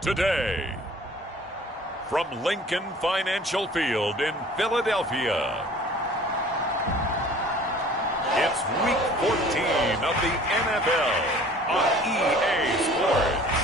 Today, from Lincoln Financial Field in Philadelphia, it's Week 14 of the NFL on EA Sports.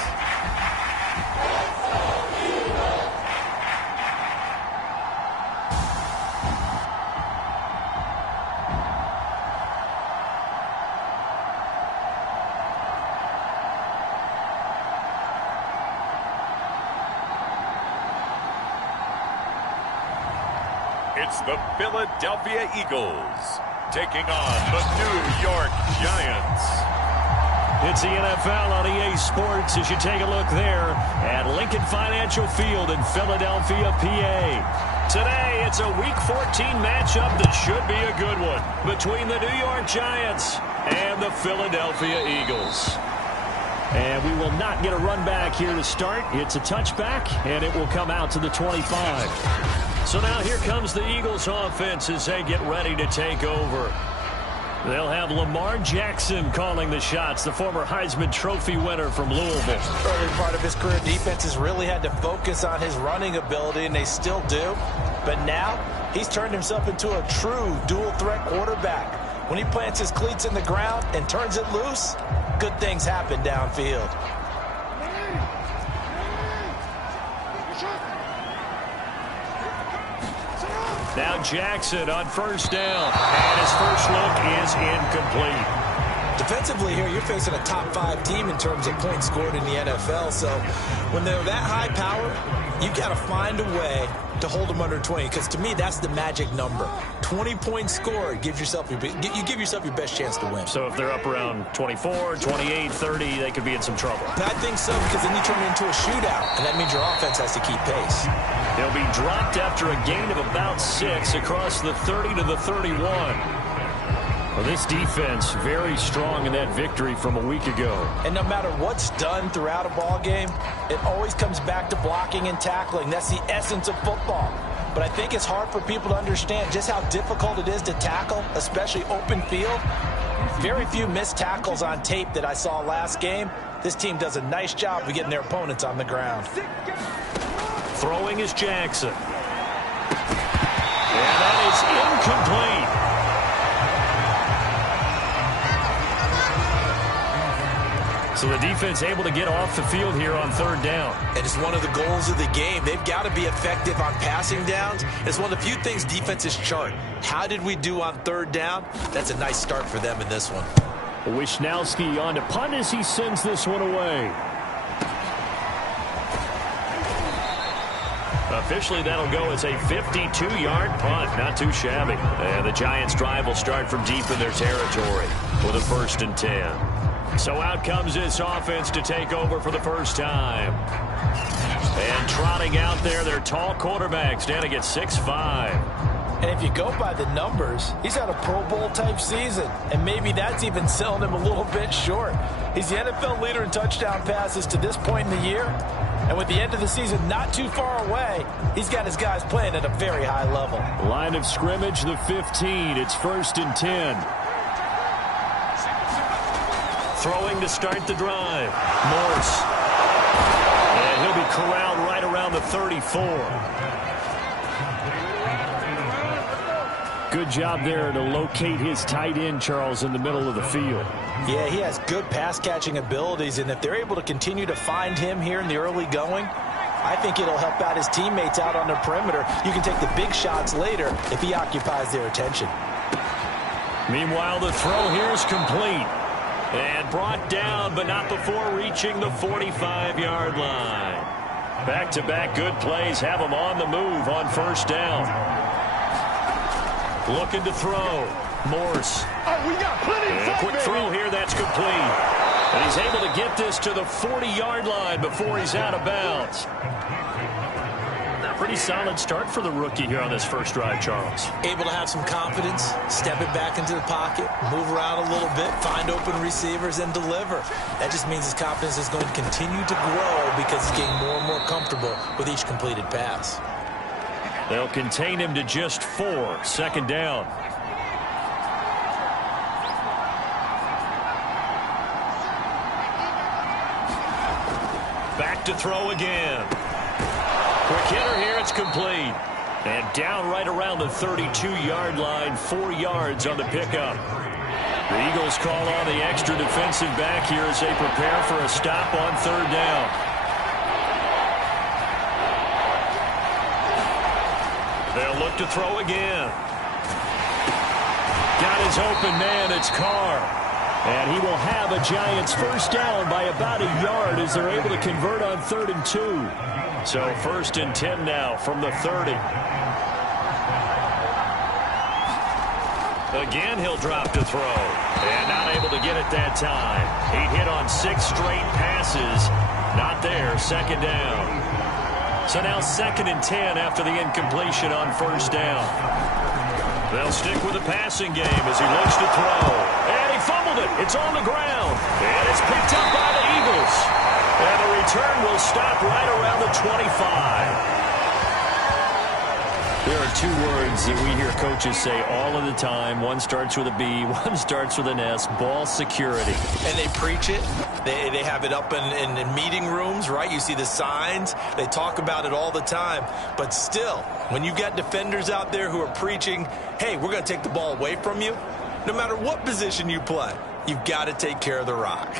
It's the Philadelphia Eagles taking on the New York Giants. It's the NFL on EA Sports as you take a look there at Lincoln Financial Field in Philadelphia, PA. Today, it's a Week 14 matchup that should be a good one between the New York Giants and the Philadelphia Eagles. And we will not get a run back here to start. It's a touchback, and it will come out to the 25. So now here comes the Eagles offense as they get ready to take over. They'll have Lamar Jackson calling the shots, the former Heisman Trophy winner from Louisville. Early part of his career, defenses really had to focus on his running ability, and they still do. But now he's turned himself into a true dual-threat quarterback. When he plants his cleats in the ground and turns it loose, good things happen downfield. Now Jackson on first down, and his first look is incomplete. Defensively here, you're facing a top 5 team in terms of points scored in the NFL. So when they're that high power, you got to find a way to hold them under 20. Because to me, that's the magic number. 20 points scored gives yourself you give yourself your best chance to win. So if they're up around 24, 28, 30, they could be in some trouble. I think so, because then you turn it into a shootout, and that means your offense has to keep pace. They'll be dropped after a gain of about 6 across the 30 to the 31. Well, this defense very strong in that victory from a week ago. And no matter what's done throughout a ball game, it always comes back to blocking and tackling. That's the essence of football. But I think it's hard for people to understand just how difficult it is to tackle, especially open field. Very few missed tackles on tape that I saw last game. This team does a nice job of getting their opponents on the ground. Throwing is Jackson. And that is incomplete. So the defense able to get off the field here on third down. And it's one of the goals of the game. They've got to be effective on passing downs. It's one of the few things defenses chart. How did we do on third down? That's a nice start for them in this one. Wisnowski on to punt as he sends this one away. Officially, that'll go as a 52-yard punt. Not too shabby. And the Giants' drive will start from deep in their territory with a 1st and 10. So out comes this offense to take over for the first time. And trotting out there, their tall quarterback standing at 6'5". And if you go by the numbers, he's had a Pro Bowl-type season. And maybe that's even selling him a little bit short. He's the NFL leader in touchdown passes to this point in the year. And with the end of the season not too far away, he's got his guys playing at a very high level. Line of scrimmage, the 15. It's 1st and 10. Throwing to start the drive. Morse. And he'll be corralled right around the 34. Good job there to locate his tight end, Charles, in the middle of the field. Yeah, he has good pass-catching abilities, and if they're able to continue to find him here in the early going, I think it'll help out his teammates out on the perimeter. You can take the big shots later if he occupies their attention. Meanwhile, the throw here is complete. And brought down, but not before reaching the 45-yard line. Back-to-back good plays have him on the move on first down. Looking to throw. Morse. Oh, we got plenty of time, quick throw here, that's complete. And he's able to get this to the 40-yard line before he's out of bounds. Pretty solid start for the rookie here on this first drive, Charles. Able to have some confidence, step it back into the pocket, move around a little bit, find open receivers, and deliver. That just means his confidence is going to continue to grow because he's getting more and more comfortable with each completed pass. They'll contain him to just 4. 2nd down. back to throw again. Quick hitter here, it's complete. And down right around the 32-yard line, 4 yards on the pickup. The Eagles call on the extra defensive back here as they prepare for a stop on 3rd down. They'll look to throw again. Got his open man, it's Carr. And he will have a Giants first down by about a yard as they're able to convert on 3rd and 2. So 1st and 10 now from the 30. Again, he'll drop to throw. And not able to get it that time. He hit on 6 straight passes. Not there, 2nd down. So now 2nd and 10 after the incompletion on 1st down. They'll stick with the passing game as he looks to throw. And he fumbled it. It's on the ground. And it's picked up by the Eagles. And the return will stop right around the 25. There are 2 words that we hear coaches say all of the time. One starts with a B, one starts with an S, ball security. And they preach it. They have it up in meeting rooms, right? You see the signs. They talk about it all the time. But still, when you've got defenders out there who are preaching, hey, we're going to take the ball away from you, no matter what position you play, you've got to take care of the rock.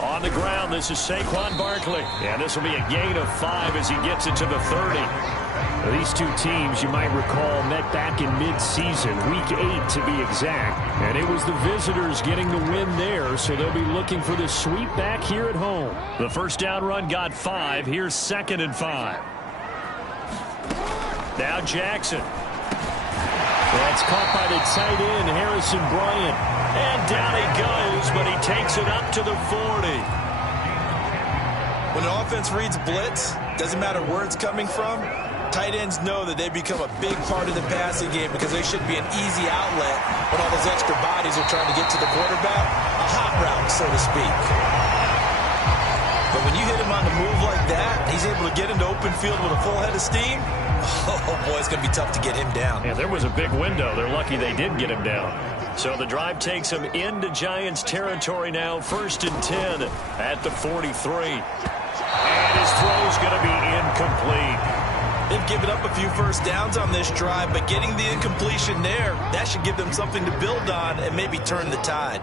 On the ground, this is Saquon Barkley. And this will be a gain of 5 as he gets it to the 30. These 2 teams, you might recall, met back in mid-season, week 8 to be exact. And it was the visitors getting the win there, so they'll be looking for the sweep back here at home. The first down run got 5. Here's 2nd and 5. Now Jackson. That's caught by the tight end, Harrison Bryant. And down he goes, but he takes it up to the 40. When an offense reads blitz, doesn't matter where it's coming from, tight ends know that they become a big part of the passing game because they should be an easy outlet when all those extra bodies are trying to get to the quarterback. A hot route, so to speak. But when you hit him on the move like that, he's able to get into open field with a full head of steam. Oh, boy, it's going to be tough to get him down. Yeah, there was a big window. They're lucky they did get him down. So the drive takes him into Giants territory now. 1st and 10 at the 43. And his throw's going to be incomplete. They've given up a few first downs on this drive, but getting the incompletion there, that should give them something to build on and maybe turn the tide.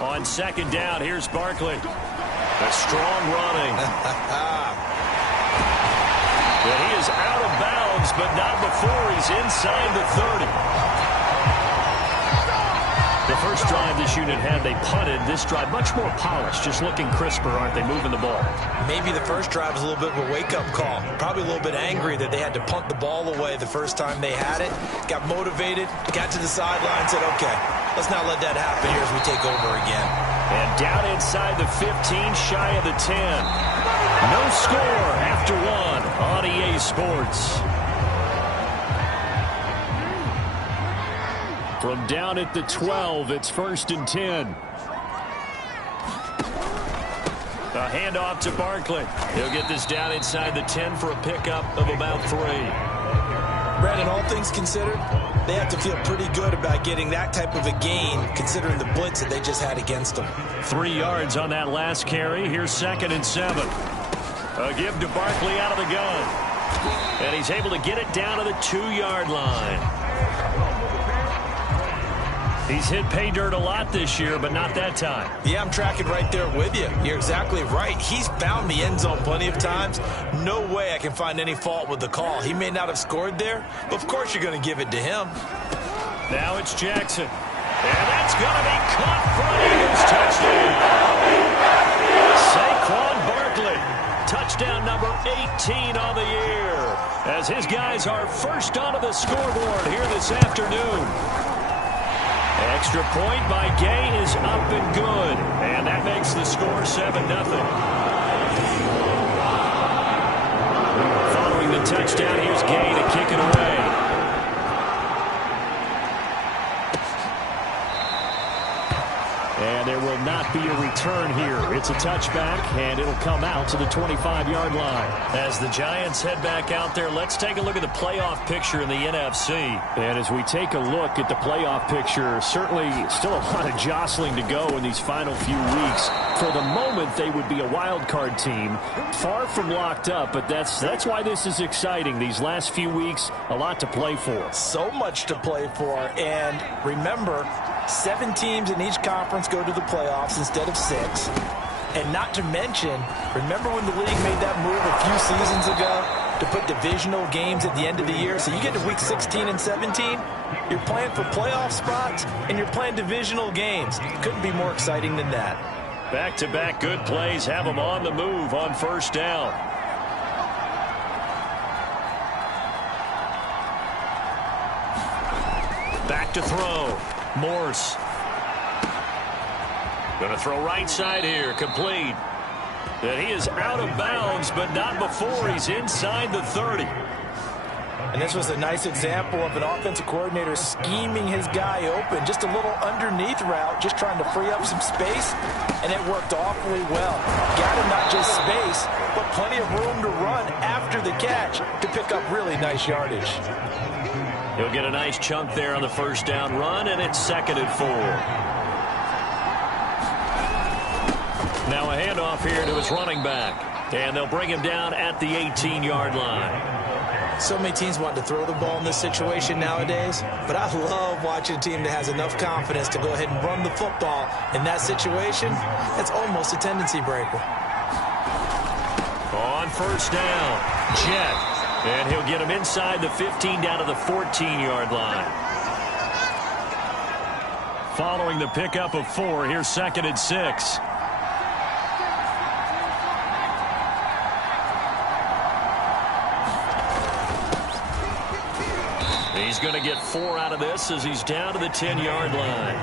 On 2nd down, here's Barkley. A strong running. But he is out of bounds, but not before he's inside the 30. The first drive this unit had, they punted. This drive, much more polished, just looking crisper, aren't they, moving the ball? Maybe the first drive was a little bit of a wake-up call. Probably a little bit angry that they had to punt the ball away the first time they had it. Got motivated, got to the sideline, said, okay, let's not let that happen here as we take over again. And down inside the 15, shy of the 10. No score after 1 on EA Sports. From down at the 12, it's 1st and 10. A handoff to Barkley. He'll get this down inside the 10 for a pickup of about 3. Brandon, all things considered, they have to feel pretty good about getting that type of a gain considering the blitz that they just had against them. 3 yards on that last carry. Here's 2nd and 7. A give to Barkley out of the gun. And he's able to get it down to the 2-yard line. He's hit pay dirt a lot this year, but not that time. Yeah, I'm tracking right there with you. You're exactly right. He's found the end zone plenty of times. No way I can find any fault with the call. He may not have scored there, but of course you're going to give it to him. Now it's Jackson. And that's going to be caught for an Eagles touchdown. Saquon Barkley, touchdown number 18 on the year, as his guys are first onto the scoreboard here this afternoon. Extra point by Gay is up and good. And that makes the score 7-0. Following the touchdown, here's Gay to kick it away. And there will not be a return here. It's a touchback, and it'll come out to the 25-yard line. As the Giants head back out there, let's take a look at the playoff picture in the NFC. And as we take a look at the playoff picture, certainly still a lot of jostling to go in these final few weeks. For the moment, they would be a wild card team, far from locked up, but that's why this is exciting. These last few weeks, a lot to play for. So much to play for, and remember, 7 teams in each conference go to the playoffs instead of 6. And not to mention, remember when the league made that move a few seasons ago to put divisional games at the end of the year? So you get to week 16 and 17, you're playing for playoff spots, and you're playing divisional games. Couldn't be more exciting than that. Back-to-back good plays have them on the move on first down. Back to throw. Morse. Going to throw right side here. Complete. And he is out of bounds, but not before he's inside the 30. And this was a nice example of an offensive coordinator scheming his guy open. Just a little underneath route, just trying to free up some space, and it worked awfully well. Got him not just space, but plenty of room to run after the catch to pick up really nice yardage. He'll get a nice chunk there on the first down run, and it's 2nd and 4. Now a handoff here to his running back, and they'll bring him down at the 18-yard line. So many teams want to throw the ball in this situation nowadays, but I love watching a team that has enough confidence to go ahead and run the football. In that situation, it's almost a tendency breaker. On first down, Jet. And he'll get him inside the 15 down to the 14-yard line. Following the pickup of 4, here's 2nd and 6. He's going to get 4 out of this as he's down to the 10-yard line.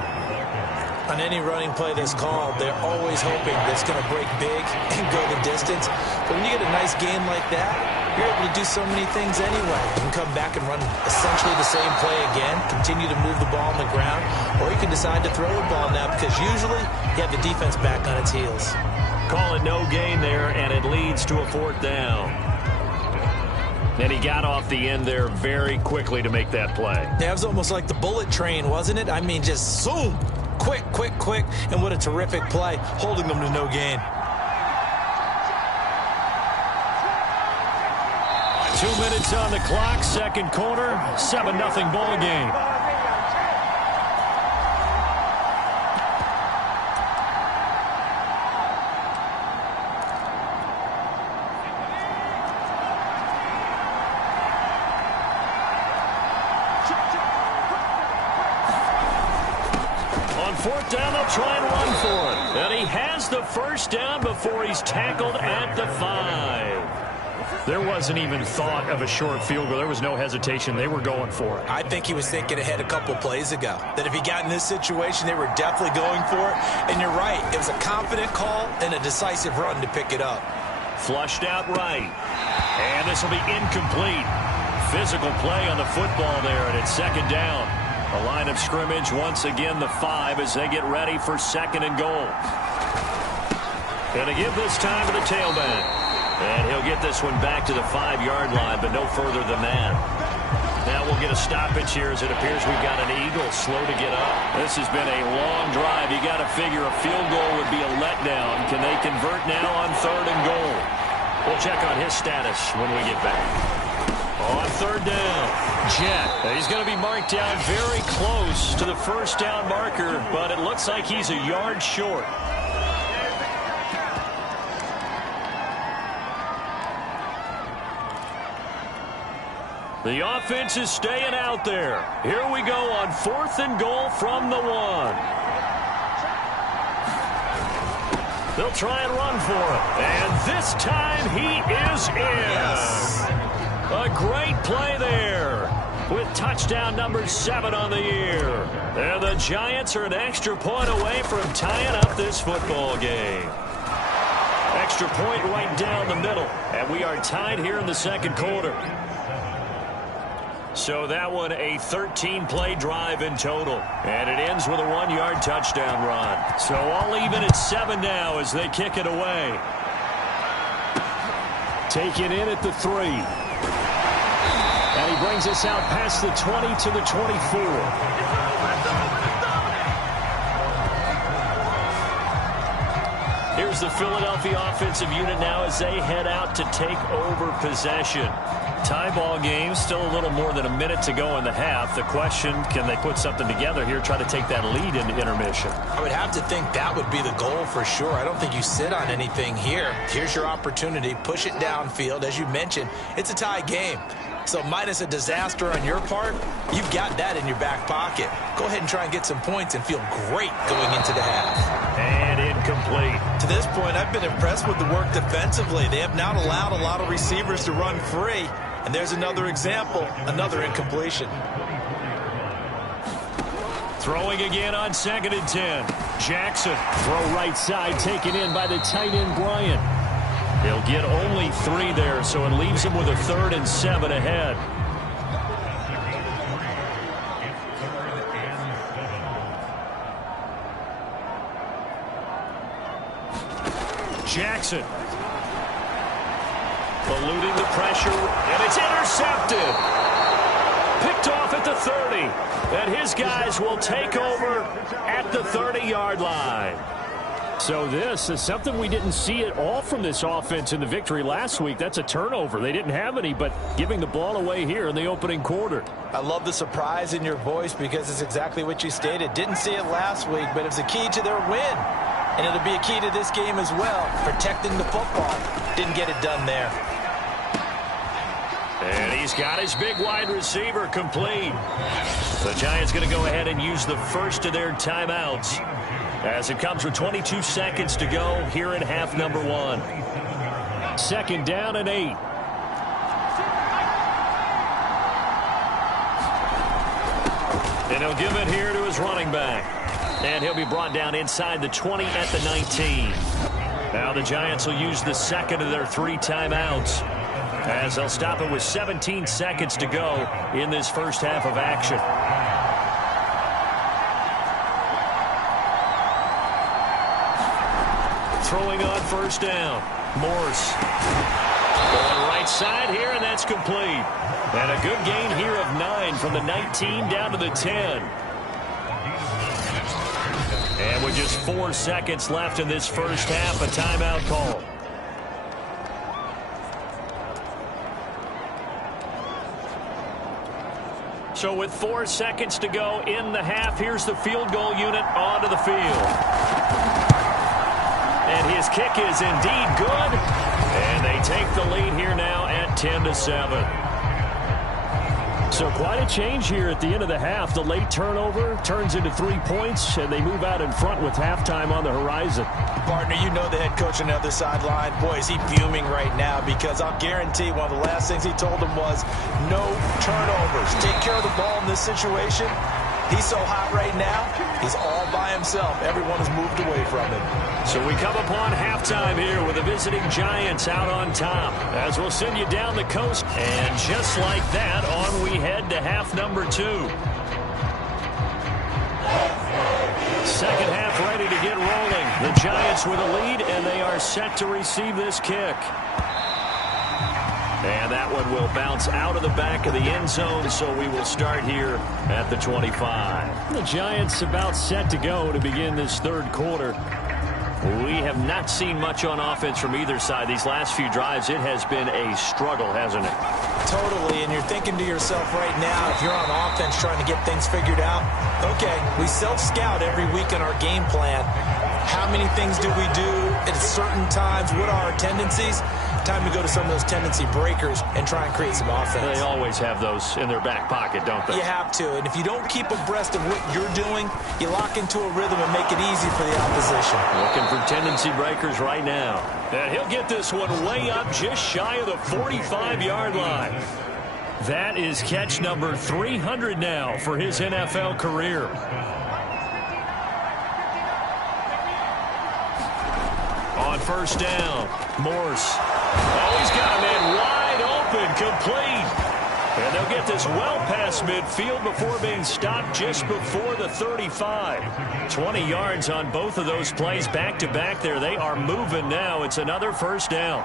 On any running play that's called, they're always hoping that it's going to break big and go the distance. But when you get a nice gain like that, you're able to do so many things anyway. You can come back and run essentially the same play again, continue to move the ball on the ground, or you can decide to throw the ball now because usually you have the defense back on its heels. Call it no gain there, and it leads to a 4th down. And he got off the end there very quickly to make that play. That was almost like the bullet train, wasn't it? I mean, just zoom. Quick, quick, quick. And what a terrific play, holding them to no gain. 2 minutes on the clock, second quarter, 7-0 ball game. On 4th down, they'll try and run for it. And he has the first down before he's tackled at the 5. There wasn't even thought of a short field goal. There was no hesitation. They were going for it. I think he was thinking ahead a couple plays ago, that if he got in this situation, they were definitely going for it. And you're right. It was a confident call and a decisive run to pick it up. Flushed out right. And this will be incomplete. Physical play on the football there, and it's 2nd down. A line of scrimmage once again, the 5, as they get ready for 2nd and goal. Going to give this time to the tailback. And he'll get this one back to the 5-yard line, but no further than that. Now we'll get a stoppage here as it appears we've got an Eagle slow to get up. This has been a long drive. You got to figure a field goal would be a letdown. Can they convert now on 3rd and goal? We'll check on his status when we get back. On 3rd down, Jet. He's going to be marked down very close to the first down marker, but it looks like he's a yard short. The offense is staying out there. Here we go on 4th and goal from the 1. They'll try and run for it. And this time he is in. Yes. A great play there with touchdown number 7 on the year. And the Giants are an extra point away from tying up this football game. Extra point right down the middle. And we are tied here in the second quarter. So that one a 13-play drive in total. And it ends with a 1-yard touchdown run. So all even at 7 now as they kick it away. Taken in at the 3. And he brings us out past the 20 to the 24. Here's the Philadelphia offensive unit now as they head out to take over possession. Tie ball game, still a little more than a minute to go in the half. The question, can they put something together here, try to take that lead into intermission? I would have to think that would be the goal for sure. I don't think you sit on anything here. Here's your opportunity. Push it downfield. As you mentioned, it's a tie game. So minus a disaster on your part, you've got that in your back pocket. Go ahead and try and get some points and feel great going into the half. And incomplete. To this point, I've been impressed with the work defensively. They have not allowed a lot of receivers to run free. And there's another example, another incompletion. Throwing again on 2nd and 10. Jackson. Throw right side, taken in by the tight end, Bryant. He'll get only 3 there, so it leaves him with a 3rd and 7 ahead. Jackson. Eluding the pressure, and it's intercepted. Picked off at the 30, and his guys will take over at the 30-yard line. So this is something we didn't see at all from this offense in the victory last week. That's a turnover. They didn't have any, but giving the ball away here in the opening quarter. I love the surprise in your voice because it's exactly what you stated. Didn't see it last week, but it's a key to their win. And it'll be a key to this game as well, protecting the football. Didn't get it done there. And he's got his big wide receiver complete. The Giants going to go ahead and use the first of their timeouts as it comes with 22 seconds to go here in half number 1. 2nd down and 8. And he'll give it here to his running back. And he'll be brought down inside the 20 at the 19. Now the Giants will use the second of their 3 timeouts as they'll stop it with 17 seconds to go in this first half of action. Throwing on 1st down. Morse. Going right side here, and that's complete. And a good gain here of 9 from the 19 down to the 10. And with just 4 seconds left in this first half, a timeout call. So with 4 seconds to go in the half, here's the field goal unit onto the field. And his kick is indeed good. And they take the lead here now at 10-7. So quite a change here at the end of the half. The late turnover turns into 3 points, and they move out in front with halftime on the horizon. Partner, you know the head coach on the other sideline. Boy, is he fuming right now because I'll guarantee one of the last things he told him was no turnovers. Take care of the ball in this situation. He's so hot right now, he's all by himself. Everyone has moved away from him. So we come upon halftime here with the visiting Giants out on top as we'll send you down the coast. And just like that, on we head to half number 2. Second half ready to get rolling. The Giants with a lead, and they are set to receive this kick. And that one will bounce out of the back of the end zone, so we will start here at the 25. The Giants about set to go to begin this 3rd quarter. We have not seen much on offense from either side. These last few drives, it has been a struggle, hasn't it? Totally, and you're thinking to yourself right now, if you're on offense trying to get things figured out, okay, we self-scout every week in our game plan. How many things do we do at certain times? What are our tendencies? Time to go to some of those tendency breakers and try and create some offense. They always have those in their back pocket, don't they? You have to, and if you don't keep abreast of what you're doing, you lock into a rhythm and make it easy for the opposition. Looking for tendency breakers right now. And he'll get this one way up just shy of the 45-yard line. That is catch number 300 now for his NFL career. On 1st down, Morse. Oh, he's got a man wide open, complete. And they'll get this well past midfield before being stopped just before the 35. 20 yards on both of those plays back-to-back there. They are moving now. It's another first down.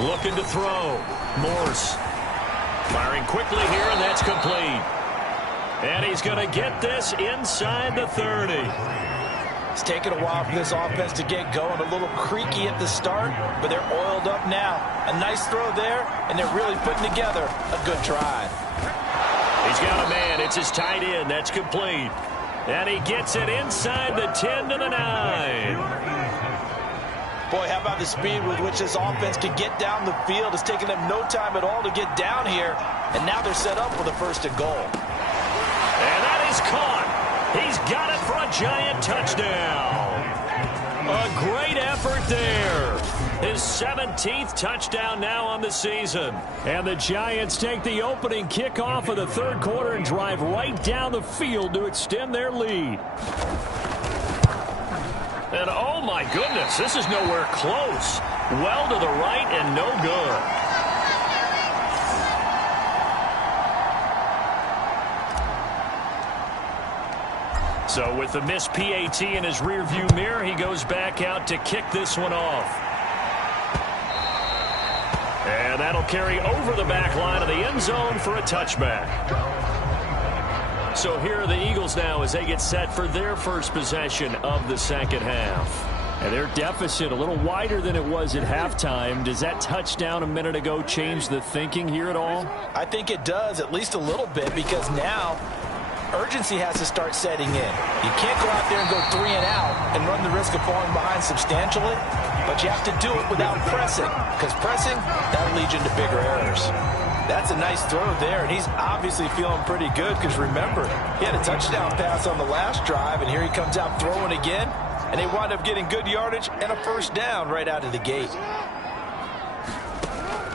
Looking to throw. Morse firing quickly here, and that's complete. And he's going to get this inside the 30. It's taken a while for this offense to get going. A little creaky at the start, but they're oiled up now. A nice throw there, and they're really putting together a good drive. He's got a man. It's his tight end. That's complete. And he gets it inside the 10 to the 9. Boy, how about the speed with which this offense can get down the field? It's taken them no time at all to get down here, and now they're set up for the first and goal. And that is caught. He's got it for a giant touchdown. A great effort there. His 17th touchdown now on the season. And the Giants take the opening kickoff of the third quarter and drive right down the field to extend their lead. And oh my goodness, this is nowhere close. Well to the right and no good. So with the missed PAT in his rearview mirror, he goes back out to kick this one off. And that'll carry over the back line of the end zone for a touchback. So here are the Eagles now as they get set for their first possession of the second half. And their deficit a little wider than it was at halftime. Does that touchdown a minute ago change the thinking here at all? I think it does, at least a little bit, because now urgency has to start setting in. You can't go out there and go 3 and out and run the risk of falling behind substantially, but you have to do it without pressing, because pressing, that'll lead you into bigger errors. That's a nice throw there, and he's obviously feeling pretty good because, remember, he had a touchdown pass on the last drive, and here he comes out throwing again, and they wind up getting good yardage and a first down right out of the gate.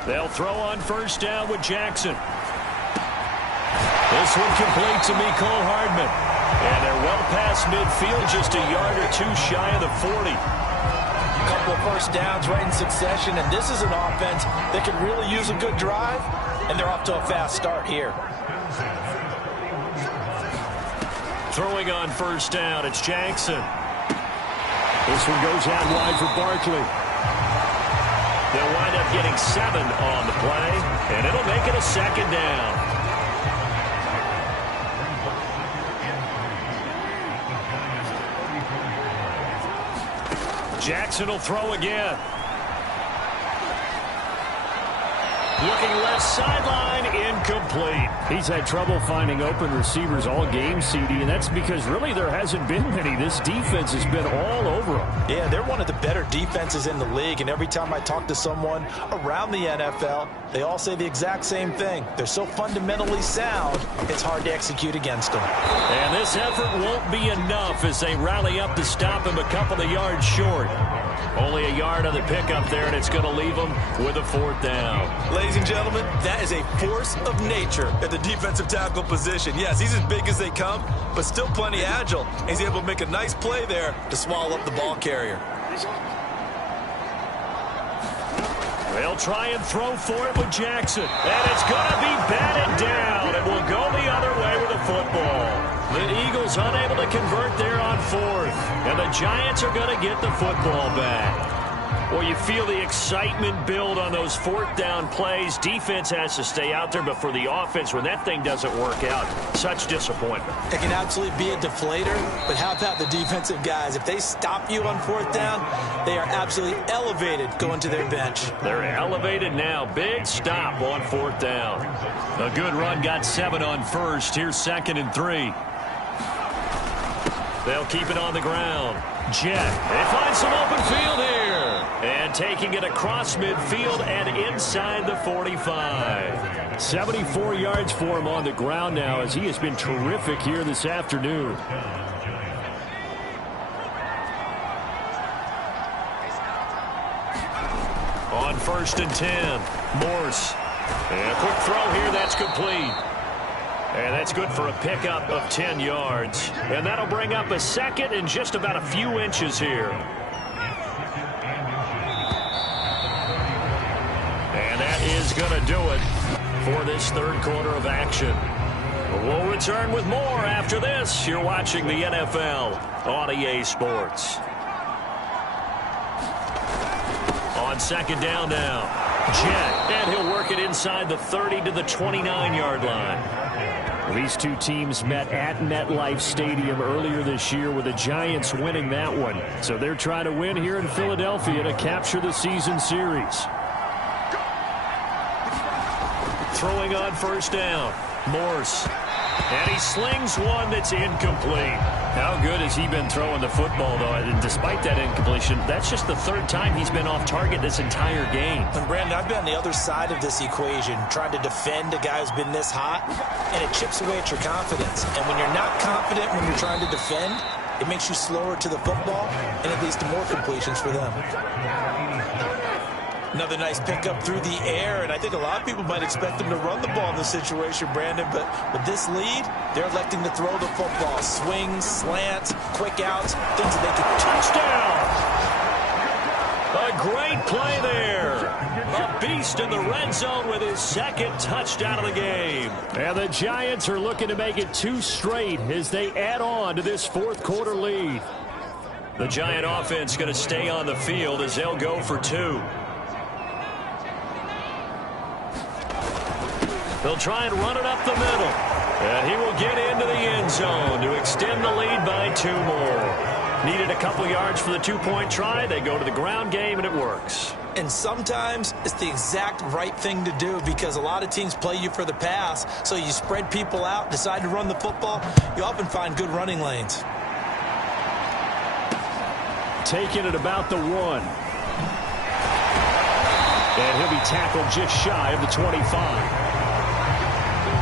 They'll throw on first down with Jackson. This one complete to Mecole Hardman. And they're well past midfield, just a yard or two shy of the 40. A couple of first downs right in succession, and this is an offense that can really use a good drive, and they're off to a fast start here. Throwing on first down, it's Jackson. This one goes out wide for Barkley. They'll wind up getting 7 on the play, and it'll make it a second down. Jackson will throw again. Looking left sideline, incomplete. He's had trouble finding open receivers all game, CD, and that's because really there hasn't been many. This defense has been all over them. Yeah, they're one of the better defenses in the league, and every time I talk to someone around the NFL, they all say the exact same thing. They're so fundamentally sound, it's hard to execute against them. And this effort won't be enough as they rally up to stop him a couple of yards short. Only a yard on the pickup there, and it's going to leave them with a fourth down. Ladies and gentlemen, that is a force of nature at the defensive tackle position. Yes, he's as big as they come, but still plenty agile. He's able to make a nice play there to swallow up the ball carrier. They'll try and throw for it with Jackson. And it's going to be batted down. It will go the other way with a football. The Eagles unable to convert there on fourth. And the Giants are going to get the football back. Well, you feel the excitement build on those fourth down plays. Defense has to stay out there, but for the offense, when that thing doesn't work out, such disappointment. It can absolutely be a deflator, but how about the defensive guys? If they stop you on fourth down, they are absolutely elevated going to their bench. They're elevated now. Big stop on fourth down. A good run got 7 on first. Here's 2nd and 3. They'll keep it on the ground. Jet. They find some open field here. And taking it across midfield and inside the 45. 74 yards for him on the ground now as he has been terrific here this afternoon. On 1st and 10, Morse. And a quick throw here, that's complete. And that's good for a pickup of 10 yards. And that'll bring up a 2nd and just about a few inches here. And is going to do it for this third quarter of action. We'll return with more after this. You're watching the NFL on EA Sports. On second down now, Jet, and he'll work it inside the 30 to the 29-yard line. These two teams met at MetLife Stadium earlier this year with the Giants winning that one. So they're trying to win here in Philadelphia to capture the season series. Throwing on first down, Morse. And he slings one that's incomplete. How good has he been throwing the football, though? And despite that incompletion, that's just the third time he's been off target this entire game. And Brandon, I've been on the other side of this equation, trying to defend a guy who's been this hot, and it chips away at your confidence. And when you're not confident when you're trying to defend, it makes you slower to the football, and it leads to more completions for them. Another nice pickup through the air, and I think a lot of people might expect them to run the ball in this situation, Brandon, but with this lead, they're electing to throw the football. Swings, slants, quick outs, things that they can. Touchdown! A great play there. A beast in the red zone with his second touchdown of the game. And the Giants are looking to make it 2 straight as they add on to this fourth quarter lead. The Giant offense going to stay on the field as they'll go for 2. They'll try and run it up the middle. And he will get into the end zone to extend the lead by 2 more. Needed a couple yards for the 2-point try. They go to the ground game, and it works. And sometimes it's the exact right thing to do because a lot of teams play you for the pass. So you spread people out, decide to run the football. You often find good running lanes. Taking it about the 1. And he'll be tackled just shy of the 25.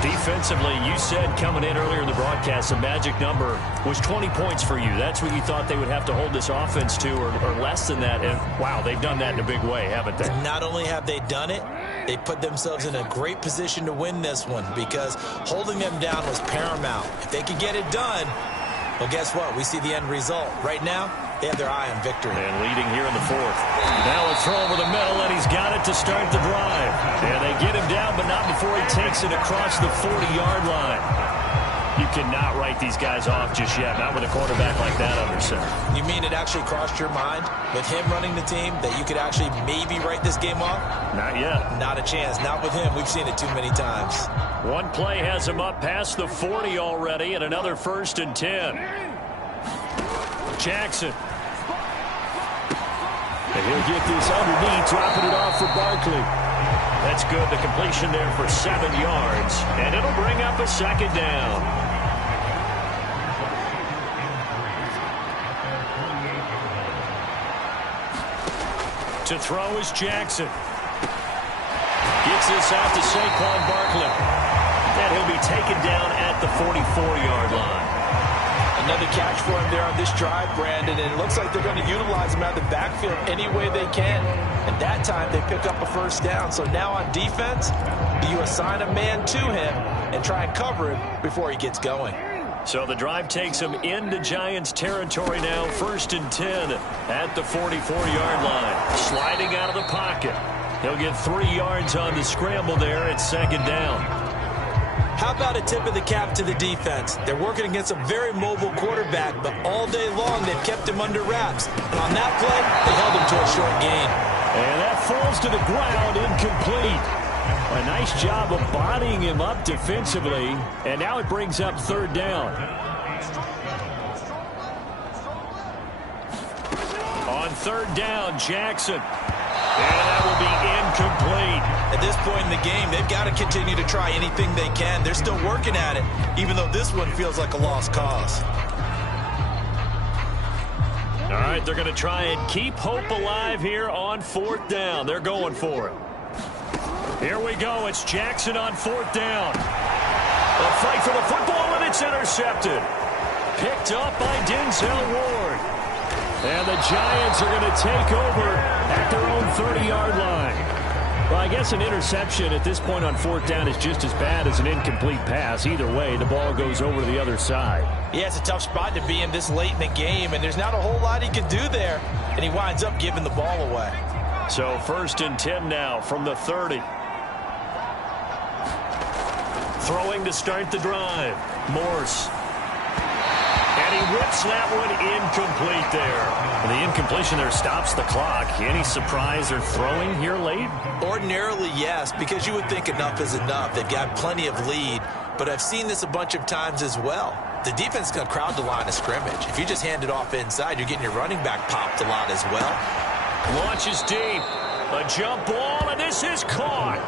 Defensively, you said coming in earlier in the broadcast, the magic number was 20 points for you. That's what you thought they would have to hold this offense to or less than that. And, wow, they've done that in a big way, haven't they? Not only have they done it, they put themselves in a great position to win this one because holding them down was paramount. If they could get it done, well, guess what? We see the end result. Right now, they have their eye on victory. And leading here in the 4th. Now a throw over the middle, and he's got it to start the drive. And they get him down, but not before he takes it across the 40-yard line. You cannot write these guys off just yet, not with a quarterback like that under center. You mean it actually crossed your mind with him running the team that you could actually maybe write this game off? Not yet. Not a chance. Not with him. We've seen it too many times. One play has him up past the 40 already, and another 1st and 10. Jackson. And he'll get this underneath, dropping it off for Barkley. That's good. The completion there for 7 yards, and it'll bring up a 2nd down. To throw is Jackson. Gets this out to Saquon Barkley. And he'll be taken down at the 44-yard line. Another catch for him there on this drive, Brandon, and it looks like they're going to utilize him out of the backfield any way they can. And that time they pick up a 1st down. So now on defense, do you assign a man to him and try and cover him before he gets going? So the drive takes him into Giants territory now, 1st and 10 at the 44-yard line. Sliding out of the pocket. He'll get 3 yards on the scramble there at 2nd down. How about a tip of the cap to the defense? They're working against a very mobile quarterback, but all day long they've kept him under wraps. And on that play, they held him to a short gain. And that falls to the ground, incomplete. A nice job of bodying him up defensively, and now it brings up 3rd down. On 3rd down, Jackson. And that will be incomplete. At this point in the game, they've got to continue to try anything they can. They're still working at it, even though this one feels like a lost cause. All right, they're going to try and keep hope alive here on 4th down. They're going for it. Here we go. It's Jackson on 4th down. A fight for the football, and it's intercepted. Picked up by Denzel Ward. And the Giants are going to take over at their own 30-yard line. Well, I guess an interception at this point on 4th down is just as bad as an incomplete pass. Either way, the ball goes over to the other side. Yeah, it's a tough spot to be in this late in the game, and there's not a whole lot he can do there, and he winds up giving the ball away. So 1st and 10 now from the 30. Throwing to start the drive. Morse. And he rips that one incomplete there. The incompletion there stops the clock. Any surprise they're throwing here late? Ordinarily, yes, because you would think enough is enough. They've got plenty of lead, but I've seen this a bunch of times as well. The defense is going to crowd the line of scrimmage. If you just hand it off inside, you're getting your running back popped a lot as well. Launches deep. A jump ball, and this is caught.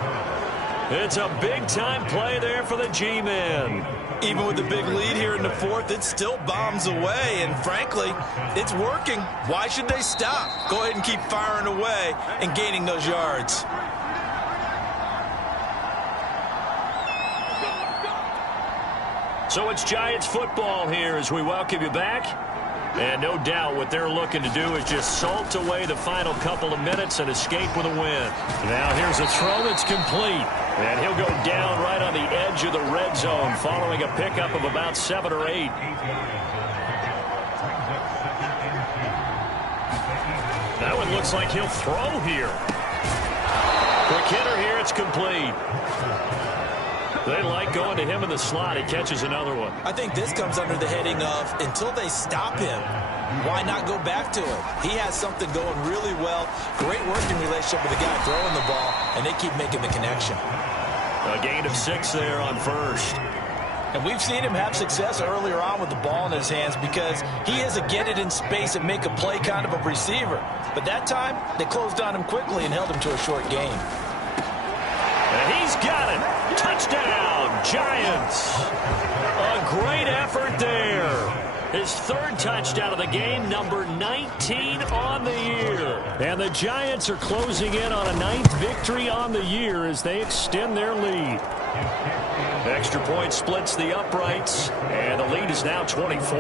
It's a big-time play there for the G-men. Even with the big lead here in the fourth, it still bombs away, and frankly, it's working. Why should they stop? Go ahead and keep firing away and gaining those yards. So it's Giants football here as we welcome you back. And no doubt what they're looking to do is just salt away the final couple of minutes and escape with a win. Now here's a throw that's complete. And he'll go down right on the edge of the red zone following a pickup of about 7 or 8. That one looks like he'll throw here. Quick hitter here, it's complete. They like going to him in the slot. He catches another one. I think this comes under the heading of until they stop him, why not go back to it? He has something going really well. Great working relationship with the guy throwing the ball, and they keep making the connection. A gain of 6 there on first. And we've seen him have success earlier on with the ball in his hands because he is a get it in space and make a play kind of a receiver. But that time, they closed on him quickly and held him to a short gain. And he's got it. Touchdown, Giants. A great effort there. His third touchdown of the game, number 19 on the year. And the Giants are closing in on a 9th victory on the year as they extend their lead. Extra point splits the uprights, and the lead is now 24.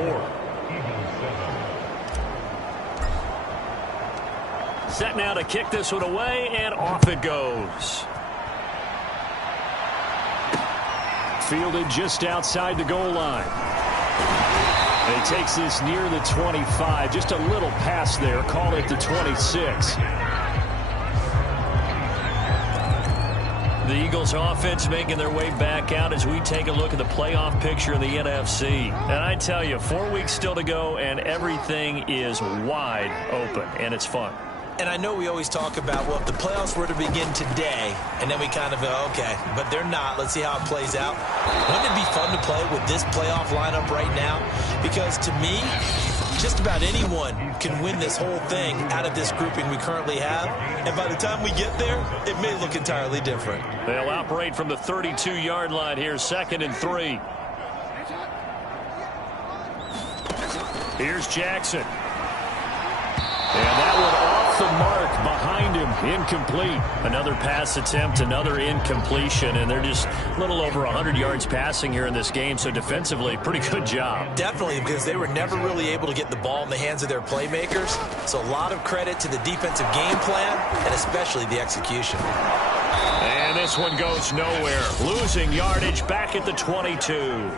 Set now to kick this one away, and off it goes. Fielded just outside the goal line. And he takes this near the 25, just a little pass there, call it the 26. The Eagles offense making their way back out as we take a look at the playoff picture in the NFC. And I tell you, 4 weeks still to go, and everything is wide open, and it's fun. And I know we always talk about, well, if the playoffs were to begin today, and then we kind of go, okay, but they're not. Let's see how it plays out. Wouldn't it be fun to play with this playoff lineup right now? Because to me, just about anyone can win this whole thing out of this grouping we currently have. And by the time we get there, it may look entirely different. They'll operate from the 32-yard line here, 2nd and 3. Here's Jackson. And that one off the mark behind him, incomplete. Another pass attempt, another incompletion, and they're just a little over 100 yards passing here in this game, so defensively, pretty good job. Definitely, because they were never really able to get the ball in the hands of their playmakers, so a lot of credit to the defensive game plan and especially the execution. And this one goes nowhere, losing yardage back at the 22.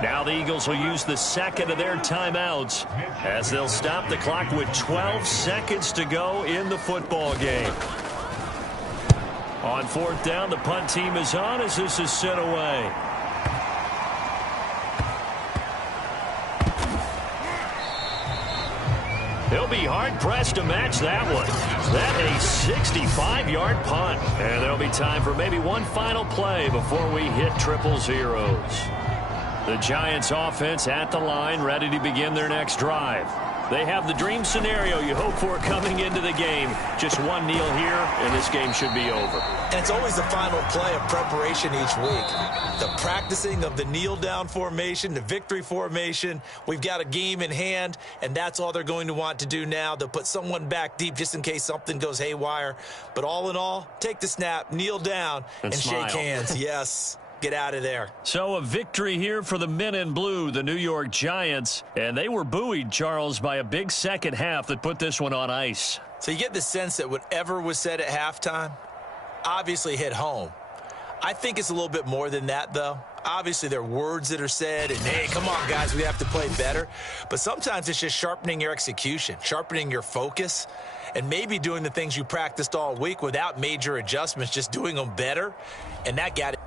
Now the Eagles will use the second of their timeouts as they'll stop the clock with 12 seconds to go in the football game. On 4th down, the punt team is on as this is sent away. They'll be hard-pressed to match that one. That a 65-yard punt. And there'll be time for maybe one final play before we hit triple zeros. The Giants offense at the line, ready to begin their next drive. They have the dream scenario you hope for coming into the game. Just one kneel here, and this game should be over. And it's always the final play of preparation each week. The practicing of the kneel-down formation, the victory formation. We've got a game in hand, and that's all they're going to want to do now. They'll put someone back deep just in case something goes haywire. But all in all, take the snap, kneel down, and shake hands. Yes. Get out of there. So a victory here for the men in blue, the New York Giants. And they were buoyed, Charles, by a big second half that put this one on ice. So you get the sense that whatever was said at halftime obviously hit home. I think it's a little bit more than that, though. Obviously, there are words that are said, and, hey, come on, guys, we have to play better. But sometimes it's just sharpening your execution, sharpening your focus, and maybe doing the things you practiced all week without major adjustments, just doing them better. And that got it.